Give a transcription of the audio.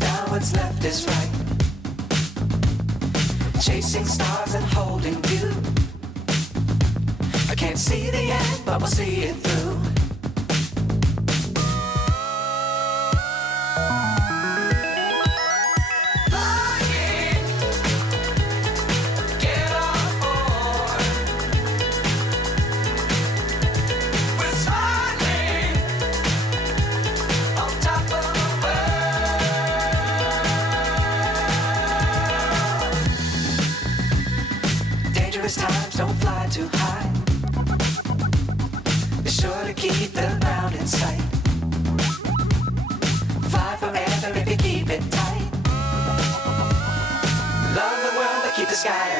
down, what's left is right. Chasing stars and holding you. I can't see the end, but we'll see it through. Flying, get on board. We're smiling on top of the world. Dangerous times, don't fly too high. Be sure to keep the ground in sight. Fly forever if you keep it tight. Love the world, but keep the sky